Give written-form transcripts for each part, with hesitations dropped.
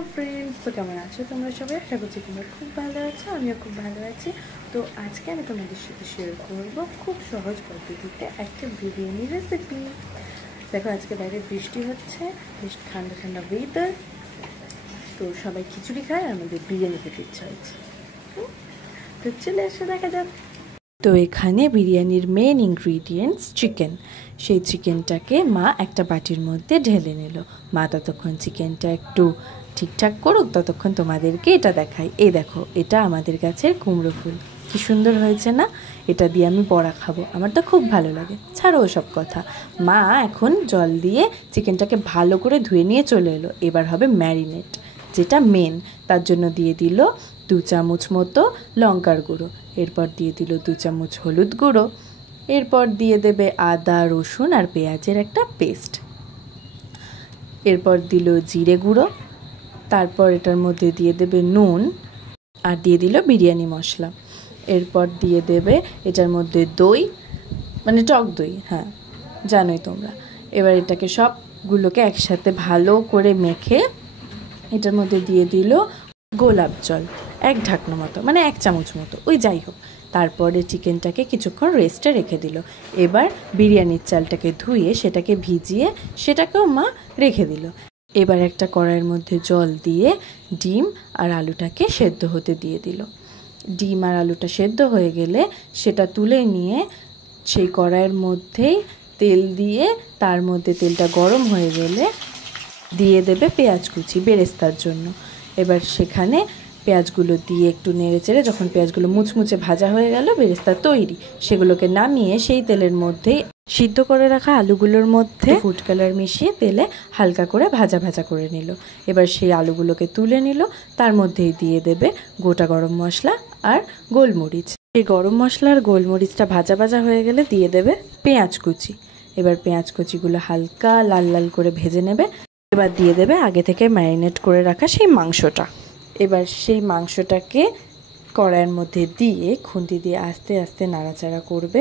Hello friends, तो केमन आছো তোমরা সবাই? আশা করছি তোমরা খুব ভালো আছো। আমিও খুব ভালো আছি। তো আজকে আমি তোমাদের সাথে শেয়ার করব খুব সহজ পদ্ধতিতে একটা বিরিয়ানি রেসিপি। দেখো, আজকে বাইরে বৃষ্টি হচ্ছে, বেশ ঠান্ডা ঠান্ডা ওয়েদার। তো সবাই খিচুড়ি খায়, আমাদের বিরিয়ানি খেতে ইচ্ছা হচ্ছে। তো চলে এসে দেখা যাক। তো এখানে বিরিয়ানির মেন ইনগ্রিডিয়েন্টস চিকেন। সেই চিকেনটাকে মা একটা বাটির মধ্যে ঢেলে নিল। মা ততক্ষণ চিকেনটা একটু ঠিকঠাক করুক, ততক্ষণ তোমাদেরকে এটা দেখাই। এই দেখো, এটা আমাদের গাছের কুমড়ো ফুল। কি সুন্দর হয়েছে না? এটা দিয়ে আমি বড়া খাবো, আমার তো খুব ভালো লাগে। ছাড়ো ওসব কথা। মা এখন জল দিয়ে চিকেনটাকে ভালো করে ধুয়ে নিয়ে চলে এলো। এবার হবে ম্যারিনেট, যেটা মেন। তার জন্য দিয়ে দিল 2 চামচ মতো লঙ্কার গুঁড়ো, এরপর দিয়ে দিল 2 চামচ হলুদ গুঁড়ো, এরপর দিয়ে দেবে আদা রসুন আর পেঁয়াজের একটা পেস্ট, এরপর দিল জিরে গুঁড়ো, তারপর এটার মধ্যে দিয়ে দেবে নুন আর দিয়ে দিল বিরিয়ানি মশলা, এরপর দিয়ে দেবে এটার মধ্যে দই, মানে টক দই, হ্যাঁ জানোই তোমরা। এবার এটাকে সবগুলোকে একসাথে ভালো করে মেখে এটার মধ্যে দিয়ে দিল গোলাপ জল 1 ঢাকনা মতো, মানে 1 চামচ মতো, ওই যাই হোক। তারপরে চিকেনটাকে কিছুক্ষণ রেস্টে রেখে দিল। এবার বিরিয়ানির চালটাকে ধুয়ে সেটাকে ভিজিয়ে সেটাকেও মা রেখে দিল। এবার একটা কড়াইয়ের মধ্যে জল দিয়ে ডিম আর আলুটাকে সেদ্ধ হতে দিয়ে দিল। ডিম আর আলুটা সেদ্ধ হয়ে গেলে সেটা তুলে নিয়ে সেই কড়াইয়ের মধ্যেই তেল দিয়ে, তার মধ্যে তেলটা গরম হয়ে গেলে দিয়ে দেবে পেঁয়াজ কুচি বেরেস্তার জন্য। এবার সেখানে পেঁয়াজগুলো দিয়ে একটু নেড়ে চেড়ে যখন পেঁয়াজগুলো মুচমুচে ভাজা হয়ে গেল, বেরেস্তা তৈরি। সেগুলোকে নামিয়ে সেই তেলের মধ্যেই সিদ্ধ করে রাখা আলুগুলোর মধ্যে ফুড কালার মিশিয়ে তেলে হালকা করে ভাজা ভাজা করে নিল। এবার সেই আলুগুলোকে তুলে নিল, তার মধ্যেই দিয়ে দেবে গোটা গরম মশলা আর গোলমরিচ। এই গরম মশলা আর গোলমরিচটা ভাজা ভাজা হয়ে গেলে দিয়ে দেবে পেঁয়াজ কুচি। এবার পেঁয়াজ কুচিগুলো হালকা লাল লাল করে ভেজে নেবে। এবার দিয়ে দেবে আগে থেকে ম্যারিনেট করে রাখা সেই মাংসটা। এবার সেই মাংসটাকে কড়াইয়ের মধ্যে দিয়ে খুন্তি দিয়ে আস্তে আস্তে নাড়াচাড়া করবে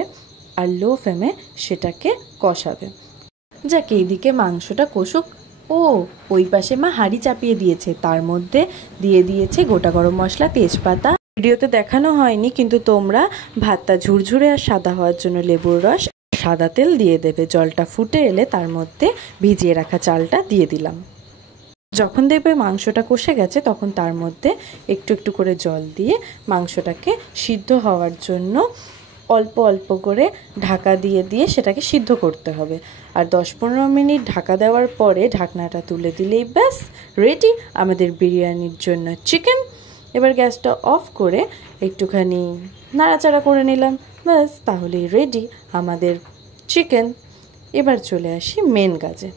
আর লো ফ্লেমে সেটাকে কষাবে। যাকে এইদিকে মাংসটা কষুক, ওই পাশে মা হাঁড়ি চাপিয়ে দিয়েছে, তার মধ্যে দিয়ে দিয়েছে গোটা গরম মশলা, তেজপাতা। ভিডিওতে দেখানো হয়নি, কিন্তু তোমরা ভাতটা ঝুরঝুরে আর সাদা হওয়ার জন্য লেবুর রস, সাদা তেল দিয়ে দেবে। জলটা ফুটে এলে তার মধ্যে ভিজিয়ে রাখা চালটা দিয়ে দিলাম। যখন দেখবে মাংসটা কষে গেছে, তখন তার মধ্যে একটু একটু করে জল দিয়ে মাংসটাকে সিদ্ধ হওয়ার জন্য অল্প অল্প করে ঢাকা দিয়ে দিয়ে সেটাকে সিদ্ধ করতে হবে। আর 10-15 মিনিট ঢাকা দেওয়ার পরে ঢাকনাটা তুলে দিলেই ব্যাস রেডি আমাদের বিরিয়ানির জন্য চিকেন। এবার গ্যাসটা অফ করে একটুখানি নাড়াচাড়া করে নিলাম, ব্যাস তাহলেই রেডি আমাদের চিকেন। এবার চলে আসি মেন কাজে।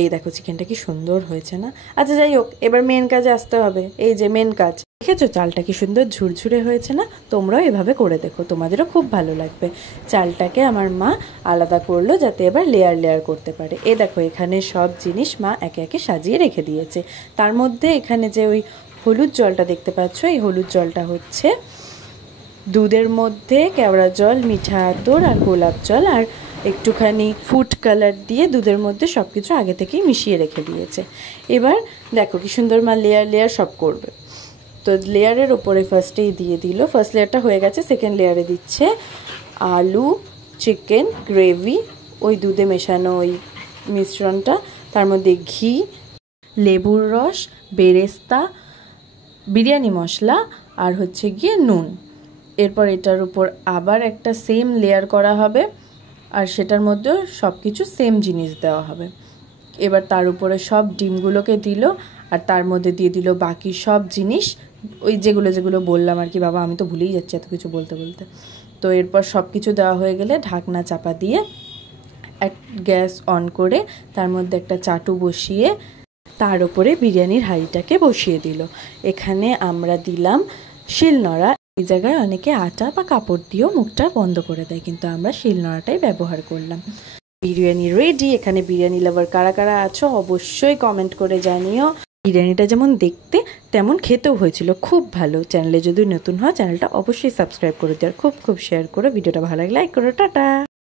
এই দেখো চিকেনটা কি সুন্দর হয়েছে না? আচ্ছা যাই হোক, এবার মেন কাজে আসতে হবে। এই যে মেন কাজ, দেখেছো চালটা কি সুন্দর ঝুরঝুরে হয়েছে না? তোমরাও এভাবে করে দেখো, তোমাদেরও খুব ভালো লাগবে। চালটাকে আমার মা আলাদা করলো যাতে এবার লেয়ার লেয়ার করতে পারে। এই দেখো, এখানে সব জিনিস মা একে একে সাজিয়ে রেখে দিয়েছে। তার মধ্যে এখানে যে ওই হলুদ জলটা দেখতে পাচ্ছ, এই হলুদ জলটা হচ্ছে দুধের মধ্যে কেওড়া জল, মিঠা আতর আর গোলাপ জল আর একটুখানি ফুড কালার দিয়ে দুধের মধ্যে সব কিছু আগে থেকেই মিশিয়ে রেখে দিয়েছে। এবার দেখো কি সুন্দর মা লেয়ার লেয়ার সব করবে। তো লেয়ারের ওপরে ফার্স্টেই দিয়ে দিল, ফার্স্ট লেয়ারটা হয়ে গেছে, সেকেন্ড লেয়ারে দিচ্ছে আলু, চিকেন গ্রেভি, ওই দুধে মেশানো ওই মিশ্রণটা, তার মধ্যে ঘি, লেবুর রস, বেরেস্তা, বিরিয়ানি মশলা আর হচ্ছে গিয়ে নুন। এরপর এটার উপর আবার একটা সেম লেয়ার করা হবে আর সেটার মধ্যেও সব কিছু সেম জিনিস দেওয়া হবে। এবার তার উপরে সব ডিমগুলোকে দিল আর তার মধ্যে দিয়ে দিল বাকি সব জিনিস, ওই যেগুলো যেগুলো বললাম আর কি। বাবা, আমি তো ভুলেই যাচ্ছি এত কিছু বলতে বলতে। তো এরপর সব কিছু দেওয়া হয়ে গেলে ঢাকনা চাপা দিয়ে গ্যাস অন করে তার মধ্যে একটা চাটু বসিয়ে তার উপরে বিরিয়ানির হাঁড়িটাকে বসিয়ে দিল। এখানে আমরা দিলাম শিলনোড়া। এই জায়গায় অনেকে আটা বা কাপড় দিয়েও মুখটা বন্ধ করে দেয়, কিন্তু আমরা শিলনোড়াটাই ব্যবহার করলাম। বিরিয়ানি রেডি। এখানে বিরিয়ানি লাভার কারা কারা আছো অবশ্যই কমেন্ট করে জানিও। বিরিয়ানিটা যেমন দেখতে তেমন খেতেও হয়েছিল, খুব ভালো। চ্যানেলে যদি নতুন হয় চ্যানেলটা অবশ্যই সাবস্ক্রাইব করে দিও আর খুব খুব শেয়ার করো। ভিডিওটা ভালো লাগলে লাইক করো। টাটা।